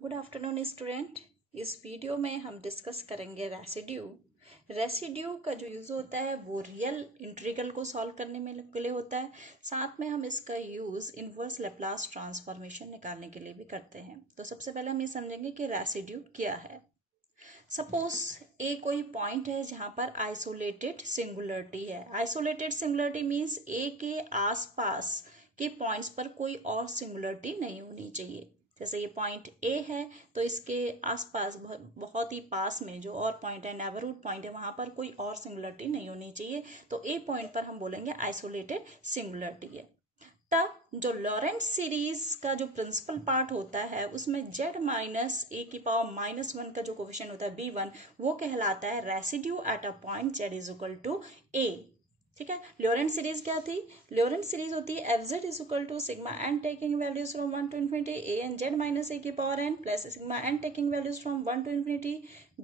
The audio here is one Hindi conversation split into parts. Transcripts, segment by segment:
Good afternoon student. इस वीडियो में हम डिस्कस करेंगे रेसिड्यू। रेसिड्यू का जो यूज़ होता है वो रियल इंटीग्रल को सॉल्व करने में के लिए होता है। साथ में हम इसका यूज़ इनवर्स लैप्लास ट्रांसफॉर्मेशन निकालने के लिए भी करते हैं। तो सबसे पहले हम ये समझेंगे कि रेसिड्यू क्या है। सपोज ए कोई पॉइंट है जहां पर आइसोलेटेड सिंगुलरिटी है। आइसोलेटेड सिंगुलरिटी मीन्स ए के आसपास के पॉइंट्स पर कोई और सिंगुलरिटी नहीं होनी चाहिए। जैसे ये पॉइंट ए है तो इसके आसपास बहुत ही पास में जो और पॉइंट है, नेबरहुड पॉइंट है, वहां पर कोई और सिंगुलरिटी नहीं होनी चाहिए। तो ए पॉइंट पर हम बोलेंगे आइसोलेटेड सिंगुलरिटी है। तब जो लॉरेंट सीरीज का जो प्रिंसिपल पार्ट होता है उसमें z माइनस ए की पावर -1 का जो कोफिशिएंट होता है b1 वो कहलाता है residue at a point z is equal to a। ठीक है। लॉरेंट सीरीज क्या थी? लॉरेंट सीरीज होती है f z is equal to sigma n taking values from 1 to infinity a n z minus a की power n plus sigma n taking values from 1 to infinity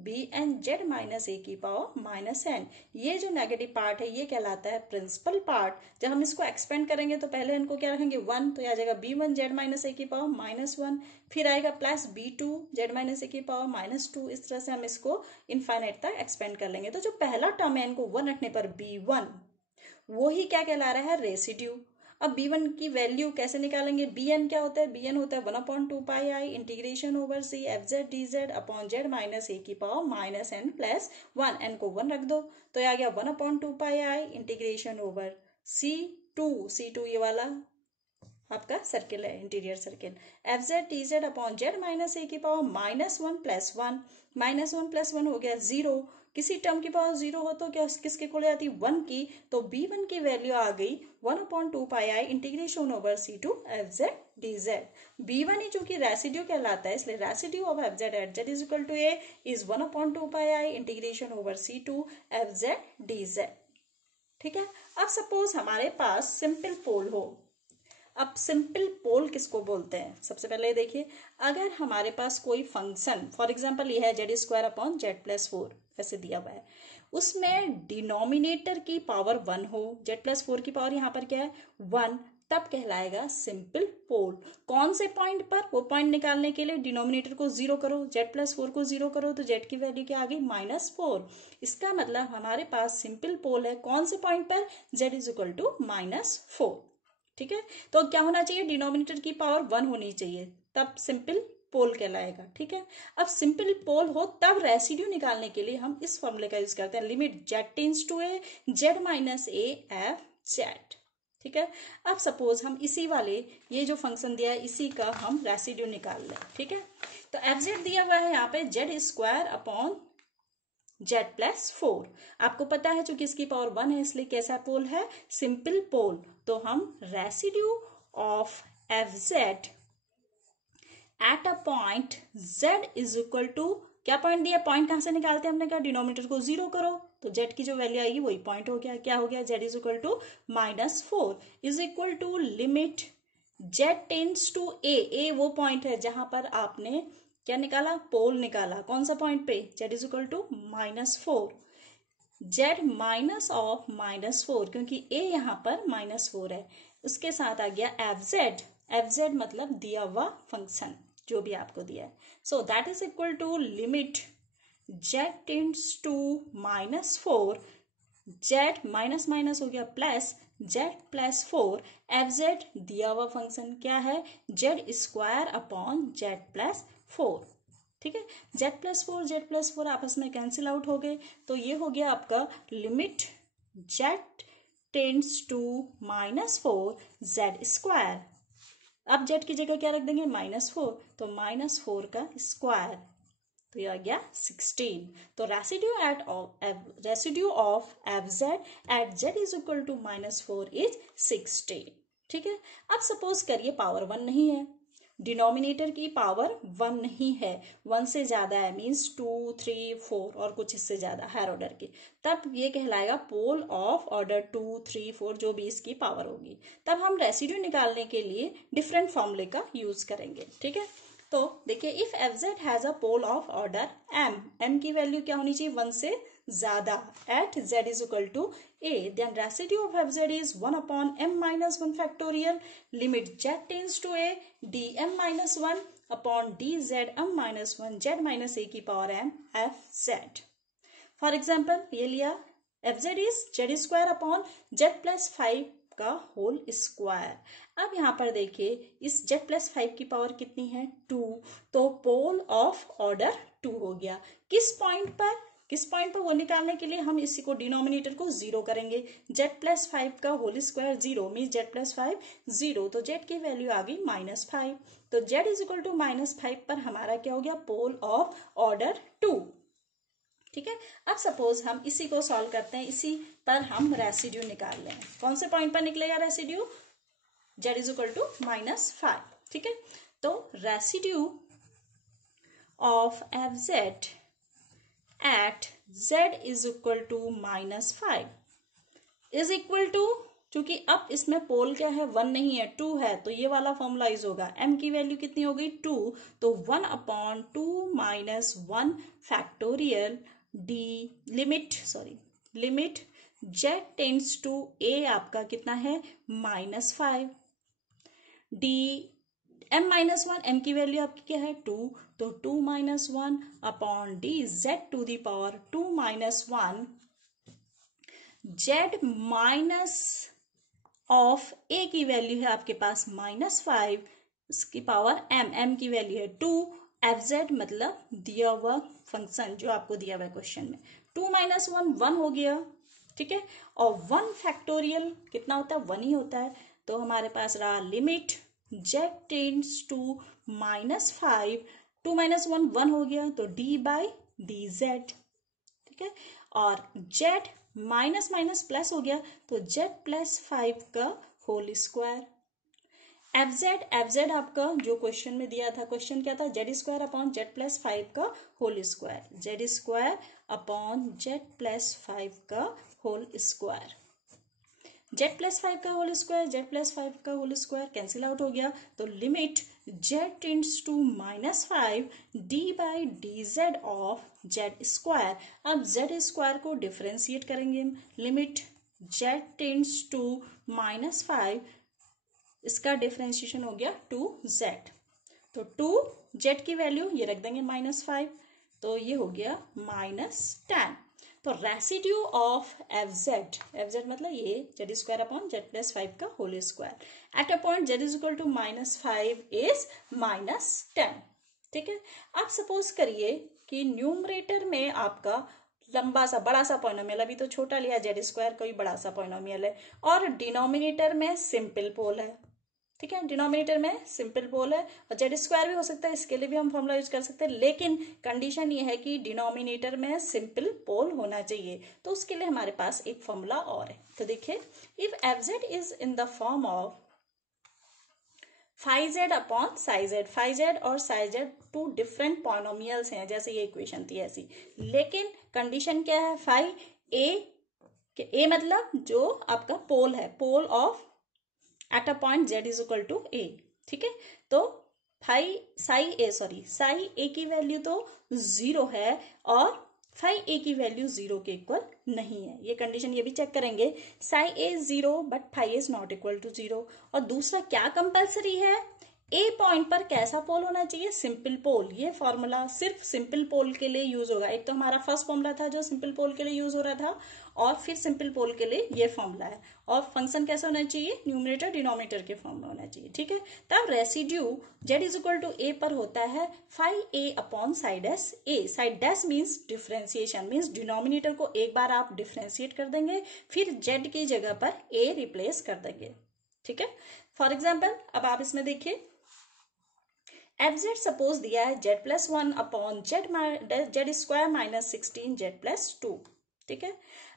b n z minus a की पावर -n। ये जो नेगेटिव पार्ट है ये कहलाता है प्रिंसिपल पार्ट। जब हम इसको एक्सपेंड करेंगे तो पहले इनको क्या रखेंगे 1, तो आ जाएगा b1 जेड माइनस ए की पावर -1, फिर आएगा plus b2 Z minus a की पावर -2। इस तरह से हम इसको इनफाइनाइट तक एक्सपेंड कर लेंगे। तो जो पहला टर्म है इनको 1 रखने पर b1 वो ही क्या कहला रहा है? रेसिड्यू। अब b1 की वैल्यू कैसे निकालेंगे? bn क्या होता है? bn होता है 1/2 pi integration over c f z d z upon z minus a की पावर -n प्लस 1। n को 1 रख दो तो ये आ गया 1/2 पाई इंटीग्रेशन ओवर c2 ये वाला आपका सर्किल है, interior circle, f z t z upon z minus a की पावर -1 प्लस 1। -1 प्लस 1 हो गया 0। किसी टर्म की पावर 0 हो तो क्या किसके को ले आती? 1 की। तो b1 की वैल्यू आ गई 1/2 pi integration over c2 f z d z. b1 ही चूंकि रेसिड्यू कहलाता है इसलिए residue of f z at z is equal to a is 1/2 pi integration over c2 f z d z. ठीक है। अब सपोज हमारे पास सिंपल पोल हो। अब सिंपल पोल किसको बोलते हैं? सबसे पहले देखिए, अगर हमारे पास कोई फंक्शन फॉर एग्जांपल ये है z² अपॉन z+4 ऐसे दिया हुआ है, उसमें डिनोमिनेटर की पावर 1 हो, z+4 की पावर यहाँ पर क्या है 1, तब कहलाएगा सिंपल पोल। कौन से पॉइंट पर? वो पॉइंट निकालने के लिए डिनोमिनेटर को 0 करो, z+4 को 0 करो तो z की वैल्यू क्या आ गई -4। इसका मतलब हमारे पास सिंपल पोल है कौन से पॉइंट पर? z is equal to -4। ठीक है। तो क्या होना चाहिए? डिनोमिनेटर की पावर 1 होनी चाहिए, तब सिंपल पोल कहलाएगा। ठीक है। अब सिंपल पोल हो तब रेसिड्यू निकालने के लिए हम इस फॉर्मूले का यूज करते हैं, limit z tends to a z minus a f z. ठीक है। अब सपोज हम इसी वाले ये जो फंक्शन दिया है इसी का हम रेसिड्यू निकाल लें। ठीक है। तो एफ जेड दिया हुआ है यहाँ पे z² अपॉन z+4। आपको पता है चूंकि इसकी पावर 1 है इसलिए कैसा पोल है? Simple pole. तो हम residue of f z at a point z is equal to, क्या पॉइंट दिया? पॉइंट कहां से निकालते हैं? हमने कहा डिनोमिनेटर को 0 करो तो z की जो वैल्यू आएगी वही पॉइंट हो गया। क्या हो गया? z is equal to -4 is equal to limit z tends to a वो पॉइंट है जहां पर आपने क्या निकाला? पोल निकाला। कौन सा पॉइंट पे? z is equal to -4, z minus of -4 क्योंकि a यहाँ पर -4 है, उसके साथ आ गया एफ जेड मतलब दिया हुआ फंक्शन जो भी आपको दिया है। So that is equal to limit z tends to -4, z minus minus हो गया प्लस z+4, एफ जेड दिया हुआ फंक्शन क्या है? z² upon z+4। ठीक है। z+4 आपस में कैंसिल आउट हो गए तो ये हो गया आपका limit z tends to -4 z²। अब z की जगह क्या रख देंगे? -4, तो -4 का स्क्वायर तो ये आ गया 16। तो residue of f z at z is equal to -4 is 16। ठीक है। अब सपोज करिए पावर 1 नहीं है, डिनोमिनेटर की पावर 1 नहीं है, 1 से ज्यादा है, मीन्स 2, 3, 4 और कुछ इससे ज्यादा हायर ऑर्डर की, तब ये कहलाएगा पोल ऑफ ऑर्डर 2, 3, 4 जो भी इसकी पावर होगी। तब हम रेसिड्यू निकालने के लिए डिफरेंट फॉर्मूले का यूज करेंगे। ठीक है। तो देखिए, if f z has a pole of order m की वैल्यू क्या होनी चाहिए? 1 से ज्यादा at z is equal to a, then residue of f z is 1 upon m-1 factorial limit z tends to a dm-1 upon d z m minus one z minus a की power m f z. For example ये लिया f z is z square upon z plus 5 का होल स्क्वायर। अब यहाँ पर देखिए इस जेड प्लस 5 की पावर कितनी है 2, तो पोल ऑफ ऑर्डर 2 हो गया। किस पॉइंट पर वो निकालने के लिए हम इसी को डिनोमिनेटर को 0 करेंगे। जेड प्लस 5 का whole square 0 mean z plus 5 0, तो जेड की वैल्यू आ गई -5। तो जेड इज इक्वल टू -5 पर हमारा क्या हो गया पोल ऑफ ऑर्डर 2। ठीक है, अब सपोज हम इसी को सॉल्व करते हैं, इसी पर हम रेसिड्यू निकाल लें। कौन से पॉइंट पर निकलेगा residue, z is equal to -5। ठीक है, तो residue of f z at z is equal to -5 is equal to, क्योंकि अब इसमें पोल क्या है 1 नहीं है 2 है, तो ये वाला फॉर्मूला यूज होगा। m की वैल्यू कितनी हो गई 2, तो 1/2 minus 1 factorial d limit z tends to a आपका कितना है -5 डी m माइनस 1, m की वैल्यू आपकी क्या है 2, तो 2 minus 1 upon d z to the power 2 minus 1 z minus of a की वैल्यू है आपके पास -5 इसकी पावर m की वैल्यू है 2 fz मतलब दिया हुआ फंक्शन जो आपको दिया हुआ क्वेश्चन में 2 माइनस 1 हो गया। ठीक है, और 1 फैक्टोरियल कितना होता है 1 ही होता है, तो हमारे पास रहा limit z tends to -5, 2 minus 1 हो गया, तो d बाई डी जेड। ठीक है, और z माइनस माइनस प्लस हो गया, तो z प्लस 5 का होल स्क्वायर। एफ जेड आपका जो क्वेश्चन में दिया था, क्वेश्चन क्या था z square upon z plus 5 का whole square, z square upon z plus 5 का होल स्क्वायर। जेड प्लस 5 का होल स्क्वायर जेड प्लस 5 का होल स्क्वायर कैंसिल आउट हो गया, तो limit z tends to -5 d by d z of z square. अब जेड स्क्वायर को डिफरेंशिएट करेंगे हम, लिमिट जेड टेंड्स टू -5 इसका डिफरेंशिएशन हो गया 2z, तो 2z की वैल्यू ये रख देंगे -5, तो ये हो गया -10। तो रेसिड्यू ऑफ एफ जेड मतलब ये z square upon z plus 5 का whole square at a point z is equal to -5 is -10। ठीक है, अब सपोज करिए कि न्यूमरेटर में आपका लंबा सा बड़ा सा पॉलिनोमियल, अभी तो छोटा लिया जेड स्क्वायर कोई बड़ा सा पॉलिनोमियल है, और डिनोमिनेटर में सिंपल पोल है। ठीक है, डिनोमिनेटर में सिंपल पोल है, और जेड स्क्वायर भी हो सकता है, इसके लिए भी हम फॉर्मूला यूज कर सकते हैं, लेकिन कंडीशन ये है कि डिनोमिनेटर में सिंपल पोल होना चाहिए, तो उसके लिए हमारे पास एक फॉर्मूला और है। तो देखिए, if f z is in the form of phi z upon psi z, phi z और साई जेड 2 डिफरेंट पॉलिनोमियल्स हैं, जैसे ये इक्वेशन थी ऐसी, लेकिन कंडीशन क्या है फाई ए मतलब जो आपका पोल है, pole of at a point z is equal to a. ठीक है, तो साई ए की वैल्यू तो 0 है और फाई ए की वैल्यू 0 के इक्वल नहीं है, ये कंडीशन ये भी चेक करेंगे, psi a 0 but phi a is not equal to 0। और दूसरा क्या कंपलसरी है, ए पॉइंट पर कैसा पोल होना चाहिए, सिंपल पोल। ये फॉर्मूला सिर्फ सिंपल पोल के लिए यूज होगा, एक तो हमारा फर्स्ट फॉर्मूला था जो सिंपल पोल के लिए यूज हो रहा था, और फिर सिंपल पोल के लिए ये फॉर्मूला है, और फंक्शन कैसा होना चाहिए, न्यूमरेटर डिनोमिनेटर के फॉर्म में होना चाहिए। ठीक है, तब residue z is equal to a पर होता है phi a upon psi dash a. Psi dash means differentiation, means denominator को एक बार आप डिफरेंशिएट कर देंगे, फिर जेड की जगह पर ए रिप्लेस कर देंगे। ठीक है, फॉर एग्जाम्पल अब आप इसमें देखिए, एफ जेड सपोज दिया है Z plus 1 upon Z square minus 16 Z plus 2। ठीक है,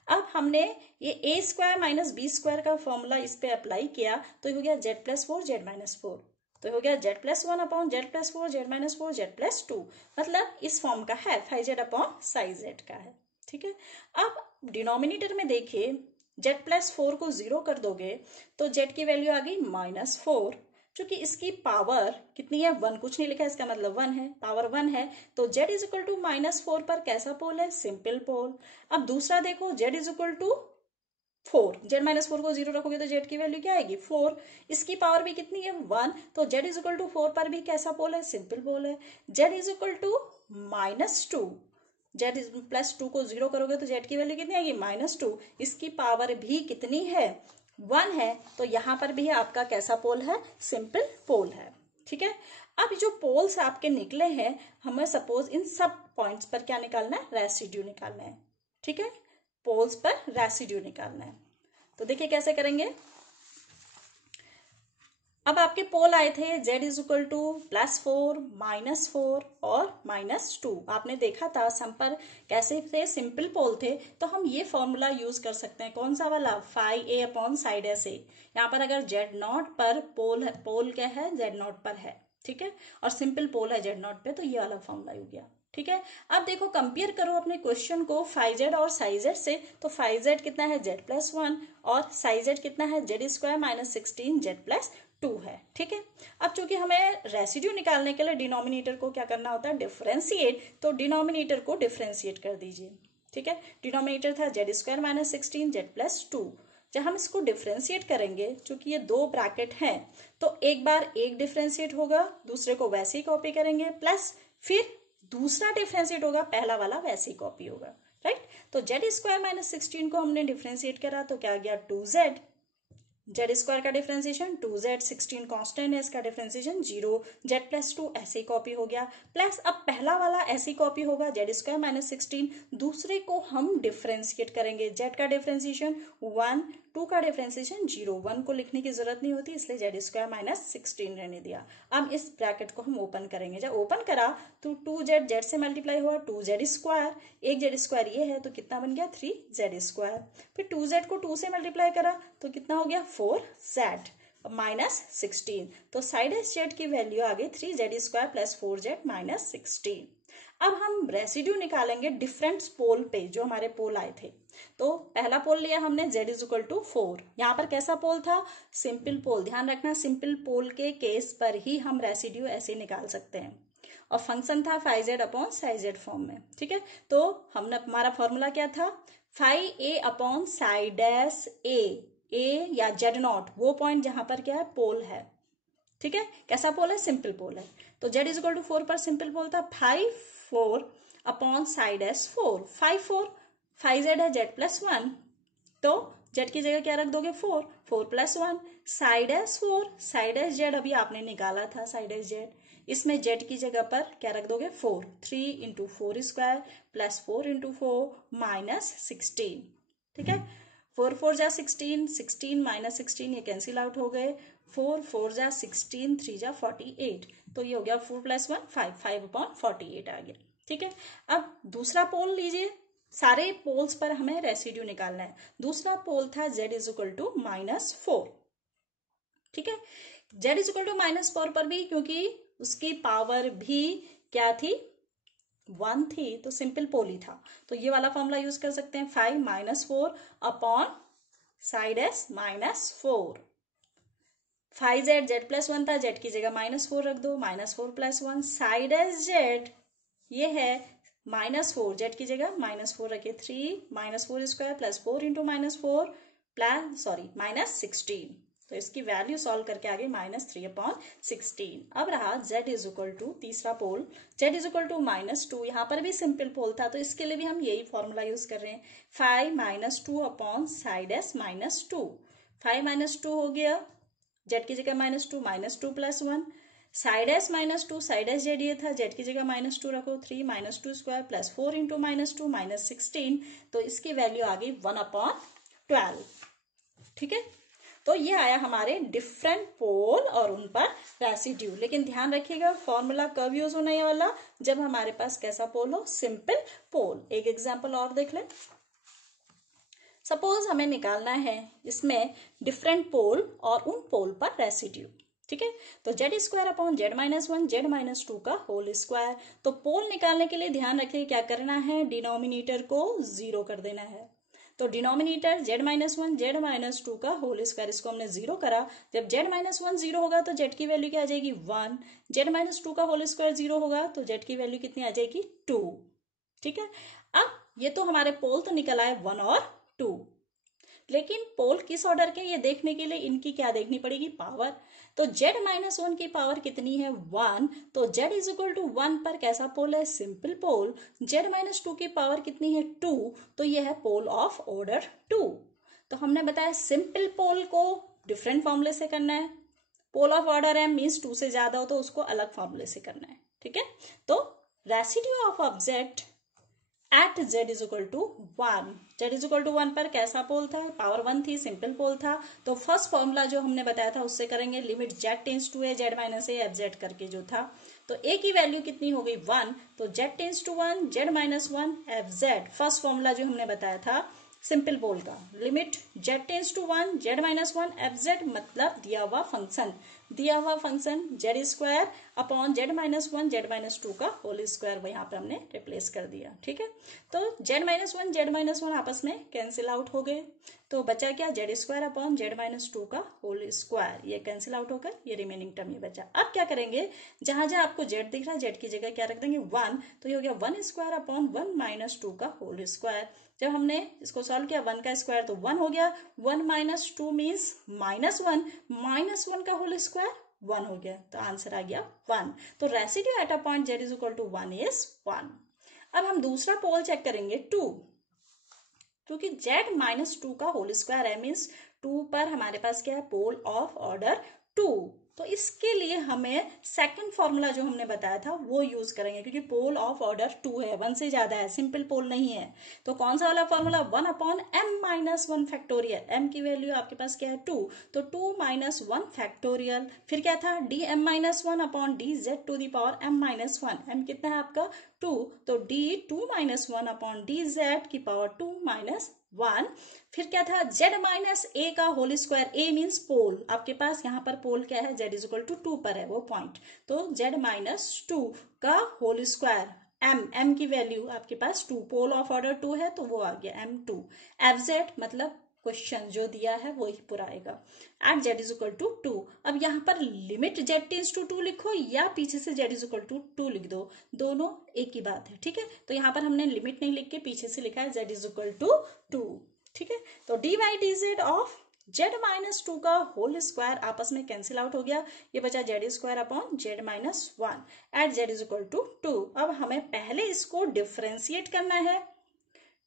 अब हमने ये ए स्क्वायर माइनस बी स्क्वायर का फॉर्मूला इस पे अप्लाई किया, तो ये हो गया जेड प्लस 4 जेड माइनस 4, तो हो गया z plus 1 upon z plus 4 z minus 4 z plus 2, मतलब इस फॉर्म का है, phi z upon psi z का है। ठीक है, अब डिनोमिनेटर में देखिए जेड प्लस 4 को 0 कर दोगे तो जेड की वैल्यू आ गई -4, क्योंकि इसकी पावर कितनी है 1, कुछ नहीं लिखा है, इसका मतलब 1 है, पावर 1 है, तो z इज इक्वल टू -4 पर कैसा पोल है, सिंपल पोल। अब दूसरा देखो z is equal to 4, z minus 4 को 0 रखोगे तो z की वैल्यू क्या आएगी 4। इसकी पावर भी कितनी है 1, तो z इज इक्वल टू 4 पर भी कैसा पोल है सिंपल पोल है। z is equal to -2, z is plus 2 को 0 करोगे तो z की वैल्यू कितनी आएगी -2, इसकी पावर भी कितनी है 1 है, तो यहां पर भी आपका कैसा पोल है सिंपल पोल है। ठीक है, अब जो पोल्स आपके निकले हैं हमें सपोज इन सब पॉइंट्स पर क्या निकालना है रेसिड्यू निकालना है। ठीक है, पोल्स पर रेसिड्यू निकालना है, तो देखिए कैसे करेंगे। अब आपके पोल आए थे z इज इक्वल टू +4, -4 और -2। आपने देखा था सम पर कैसे थे सिंपल पोल थे, तो हम ये फॉर्मूला यूज कर सकते हैं। कौन सा वाला phi a upon side s a। यहाँ पर अगर z0 पर पोल क्या है z0 पर है, ठीक है, और सिंपल पोल है z0 पे, तो ये वाला फॉर्मूला हो गया। ठीक है, अब देखो कंपेयर करो अपने क्वेश्चन को फाई z और साई z से, तो फाई z कितना है z+1 और साई z कितना है z² - 16 z+2 है। ठीक है, अब चूंकि हमें रेसिड्यू निकालने के लिए डिनोमिनेटर को क्या करना होता है डिफरेंशिएट, तो डिनोमिनेटर को डिफरेंशिएट कर दीजिए। ठीक है, डिनोमिनेटर था z² - 16 z+2। जब हम इसको डिफरेंशिएट करेंगे, चूंकि ये दो ब्रैकेट हैं, तो एक बार एक डिफरेंशिएट होगा, दूसरे को वैसे ही कॉपी करेंगे, प्लस फिर दूसरा डिफरेंशिएट होगा, पहला वाला वैसे ही कॉपी होगा। राइट, तो z² - 16 को हमने डिफरेंशिएट करा तो क्या आ गया 2z, z² का डिफरेंशिएशन 2z, 16 कांस्टेंट है, इसका डिफरेंशिएशन 0, z+2 ऐसे ही कॉपी हो गया, प्लस अब पहला वाला ऐसे ही कॉपी होगा z² - 16, दूसरे को हम डिफरेंशिएट करेंगे, z का डिफरेंशिएशन 1, 2 का डिफरेंशिएशन 0, 1 को लिखने की जरूरत नहीं होती इसलिए z² - 16 रहने दिया। अब इस ब्रैकेट को हम ओपन करेंगे, जब ओपन करा तो 2z z से मल्टीप्लाई हुआ 2z², एक z² ये है तो कितना बन गया 3z², फिर 2z को 2 से मल्टीप्लाई करा तो कितना हो गया 4z -16, तो साइड z की वैल्यू आ गई 3z² + 4z - 16। अब हम रेसिड्यू निकालेंगे डिफरेंट पोल पे, जो हमारे पोल आए थे। तो पहला पोल लिया हमने z इज इक्वल टू 4, यहाँ पर कैसा पोल था सिंपल पोल। ध्यान रखना सिंपल पोल के केस पर ही हम रेसिड्यू ऐसे निकाल सकते हैं, और फंक्शन था phi z upon psi z form में। ठीक है, तो हमने हमारा फॉर्मूला क्या था phi a upon psi dash a या z0, वो पॉइंट जहां पर क्या है पोल है। ठीक है, कैसा पोल है सिंपल पोल है, तो z इज इक्वल टू 4 पर सिंपल पोल था 4 upon side s 4, 4 phi z है z+1, तो z की जगह क्या रख दोगे 4, 4+1 side s 4, side S z अभी आपने निकाला था साइड एस z, इसमें z की जगह पर क्या रख दोगे 4, 3 × 4² + 4 × 4 -16। ठीक है, 4 4 जा 16, 16 -16 ये कैंसिल आउट हो गए, 4 4 जा 16, 3 जा 48, तो ये हो गया 4+1 5, 5/48 आ गया। ठीक है, अब दूसरा पोल लीजिए, सारे पोल्स पर हमें रेसिड्यू निकालना है। दूसरा पोल था z इज इक्वल टू -4। ठीक है, z इज इक्वल टू -4 पर भी क्योंकि उसकी पावर भी क्या थी 1 थी, तो सिंपल पोल ही था, तो ये वाला फॉर्मूला यूज कर सकते हैं 5 - 4 upon side s -4। Phi z z+1 था, z की जगह -4 रख दो, -4+1 साइड एस z ये है -4, z की जगह -4 रखे 3 -4² + 4 × -4 -16, तो इसकी वैल्यू सॉल्व करके आ गई -3/16। अब रहा z इज इक्वल टू तीसरा पोल, z इज इक्वल टू -2, यहाँ पर भी सिंपल पोल था, तो इसके लिए भी हम यही फॉर्मूला यूज कर रहे हैं 5 - 2 अपॉन साइड एस -2, 5 - 2 हो गया, z की जगह -2 -2+1 side S -2, side S Z ये था, z की जगह -2 रखो 3 -2² + 4 × -2 -16, तो इसकी वैल्यू आ गई 1/12। ठीक है, तो ये आया हमारे डिफरेंट पोल और उन पर रेसिड्यू। लेकिन ध्यान रखिएगा फॉर्मूला कब यूज होने वाला जब हमारे पास कैसा पोल हो सिंपल पोल। एक एग्जांपल और देख लें, सपोज हमें निकालना है इसमें डिफरेंट पोल और उन पोल पर रेसिड्यू। ठीक है, तो z² अपॉन z-1 z-2 का होल स्क्वायर। तो पोल निकालने के लिए ध्यान रखिए क्या करना है, डिनोमिनेटर को 0 कर देना है, तो डिनोमिनेटर z-1 z-2 का होल स्क्वायर, इसको हमने 0 करा, जब z-1 0 होगा तो z की वैल्यू क्या आ जाएगी 1, z-2 का होल स्क्वायर 0 होगा तो z की वैल्यू कितनी आ जाएगी 2। ठीक है, अब ये तो हमारे पोल तो निकल आए 1 और 2, लेकिन पोल किस ऑर्डर के, ये देखने के लिए इनकी क्या देखनी पड़ेगी, पावर। तो z-1 की पावर कितनी है, 1, तो z इज इक्वल टू 1 पर कैसा पोल है, सिंपल पोल। z-2 की पावर कितनी है, 2, तो ये है पोल ऑफ ऑर्डर 2। तो हमने बताया सिंपल पोल को डिफरेंट फॉर्मूले से करना है, pole of order m means 2 से ज्यादा हो तो उसको अलग फॉर्मूले से करना है, ठीक है। तो residue of object at z is equal to 1, z is equal to 1 पर कैसा पोल था, पावर 1 थी, सिंपल पोल था। तो फर्स्ट फॉर्मूला जो हमने बताया था उससे करेंगे, limit z tends to a z minus a f z करके जो था, तो a की वैल्यू कितनी हो गई 1, तो z tends to 1 z minus 1 f z, first formula जो हमने बताया था सिंपल पोल का, limit z tends to 1 z minus 1 f z, मतलब दिया हुआ function z square upon z minus 1 z minus 2 का होल स्क्वायर यहाँ पे हमने रिप्लेस कर दिया, ठीक है। तो जेड माइनस वन आपस में कैंसिल आउट हो गए, तो बचा क्या, Z square upon z minus 2 का होल स्क्वायर, ये कैंसिल आउट होकर ये रिमेनिंग टर्म ये बचा। अब क्या करेंगे, जहां जहां आपको जेड दिख रहा है जेड की जगह क्या रख देंगे 1, तो ये हो गया 1 स्क्वायर अपॉन 1 माइनस 2 का होल स्क्वायर। जब हमने इसको सॉल्व किया 1 का स्क्वायर तो 1 हो गया, 1 माइनस 2 मीन्स -1 का होल स्क्वायर 1 हो गया, तो आंसर आ गया 1। तो residue at a point z is equal to 1 is 1। अब हम दूसरा पोल चेक करेंगे 2, क्योंकि z माइनस 2 का होल स्क्वायर है मीन्स 2 पर हमारे पास क्या है, पोल ऑफ ऑर्डर 2। तो इसके लिए हमें सेकंड फॉर्मूला जो हमने बताया था वो यूज करेंगे, क्योंकि पोल ऑफ ऑर्डर 2 है, 1 से ज्यादा है, सिंपल पोल नहीं है। तो कौन सा वाला formula, 1 upon m minus 1 factorial, m की वैल्यू आपके पास क्या है 2, तो 2 माइनस 1 फैक्टोरियल, फिर क्या था dm minus 1 upon dz to the power m minus 1, m कितना है आपका 2, तो d 2 माइनस 1 अपॉन dz की पावर 2 माइनस 1, फिर क्या था z माइनस a का whole square, a means pole, आपके पास यहाँ पर पोल क्या है, z इज इक्वल टू 2 पर है वो पॉइंट, तो z माइनस 2 का होल स्क्वायर, m की वैल्यू आपके पास 2, पोल ऑफ ऑर्डर 2 है तो वो आ गया m2, fz मतलब क्वेश्चन जो दिया है वही पूरा आएगा, at z is equal to 2। अब यहाँ पर लिमिट z टेंस टू 2 लिखो या पीछे से z इज इक्वल टू 2 लिख दो, दोनों एक ही बात है, ठीक है। तो यहाँ पर हमने लिमिट नहीं लिख के पीछे से लिखा है z इज इक्वल टू 2, ठीक है। तो D by d z of Z minus 2 का होल स्क्वायर आपस में कैंसिल आउट हो गया, ये बचा z square upon z minus 1 at z is equal to 2। अब हमें पहले इसको डिफ्रेंशिएट करना है,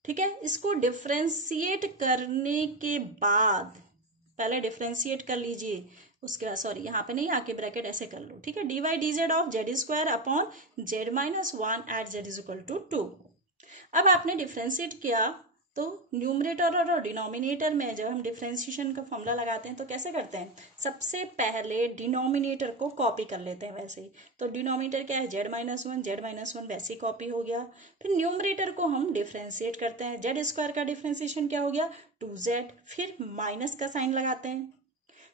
ठीक है। इसको डिफ्रेंशिएट करने के बाद, पहले डिफ्रेंशिएट कर लीजिए, उसके बाद सॉरी यहाँ पे नहीं आके ब्रैकेट ऐसे कर लो, ठीक है। D by d z of z square upon z minus 1 at z is equal to 2। अब आपने डिफ्रेंशिएट किया तो न्यूमरेटर और डिनोमिनेटर में जब हम डिफ्रेंशिएशन का फॉर्मूला लगाते हैं तो कैसे करते हैं, सबसे पहले डिनोमिनेटर को कॉपी कर लेते हैं वैसे ही, तो डिनोमिनेटर क्या है जेड माइनस वन वैसे ही कॉपी हो गया। फिर न्यूमरेटर को हम डिफ्रेंशिएट करते हैं, जेड स्क्वायर का डिफ्रेंशिएशन क्या हो गया 2z, फिर माइनस का साइन लगाते हैं,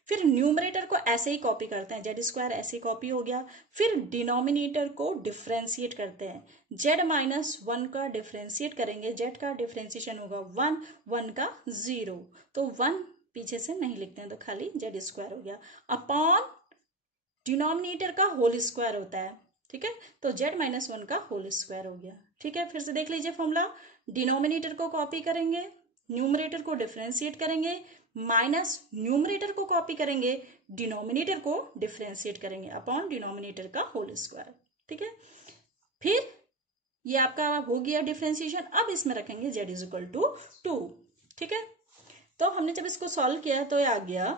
फिर न्यूमरेटर को ऐसे ही कॉपी करते हैं, जेड स्क्वायर ऐसे ही कॉपी हो गया, फिर डिनोमिनेटर को डिफ्रेंशिएट करते हैं, जेड माइनस 1 का डिफ्रेंशिएट करेंगे, जेड का डिफ्रेंशिएशन होगा 1, 1 का 0, तो 1 पीछे से नहीं लिखते हैं तो खाली जेड स्क्वायर हो गया, अपॉन डिनोमिनेटर का होल स्क्वायर होता है, ठीक है। तो जेड माइनस 1 का होल स्क्वायर हो गया, ठीक है। फिर से देख लीजिए फॉर्मूला, डिनोमिनेटर को कॉपी करेंगे, न्यूमरेटर को डिफ्रेंशिएट करेंगे, माइनस न्यूमरेटर को कॉपी करेंगे, डिनोमिनेटर को डिफ्रेंशिएट करेंगे अपॉन डिनोमिनेटर का होल स्क्वायर, ठीक है। फिर ये आपका हो गया डिफ्रेंशिएशन। अब इसमें रखेंगे z इज इक्वल टू 2, ठीक है। तो हमने जब इसको सॉल्व किया तो ये आ गया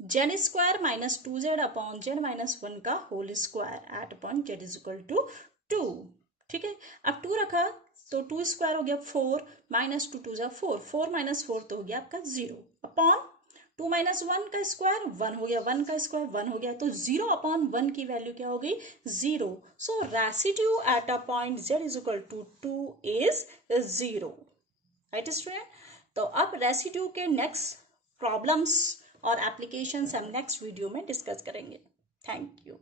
z square minus 2z upon z minus 1 का whole square at upon z is equal to 2, ठीक है। अब 2 रखा तो 2 स्क्वायर हो गया 4, माइनस 2 2 4, 4 माइनस 4 तो हो गया आपका 0, अपॉन 2 माइनस 1 का स्क्वायर 1 हो गया, 1 का स्क्वायर 1 हो गया, तो 0 अपॉन 1 की वैल्यू क्या हो गई 0। So residue at a point z is equal to 2 is 0, right student. तो अब रेसिड्यू के नेक्स्ट प्रॉब्लम्स और एप्लीकेशंस हम नेक्स्ट वीडियो में डिस्कस करेंगे। Thank you.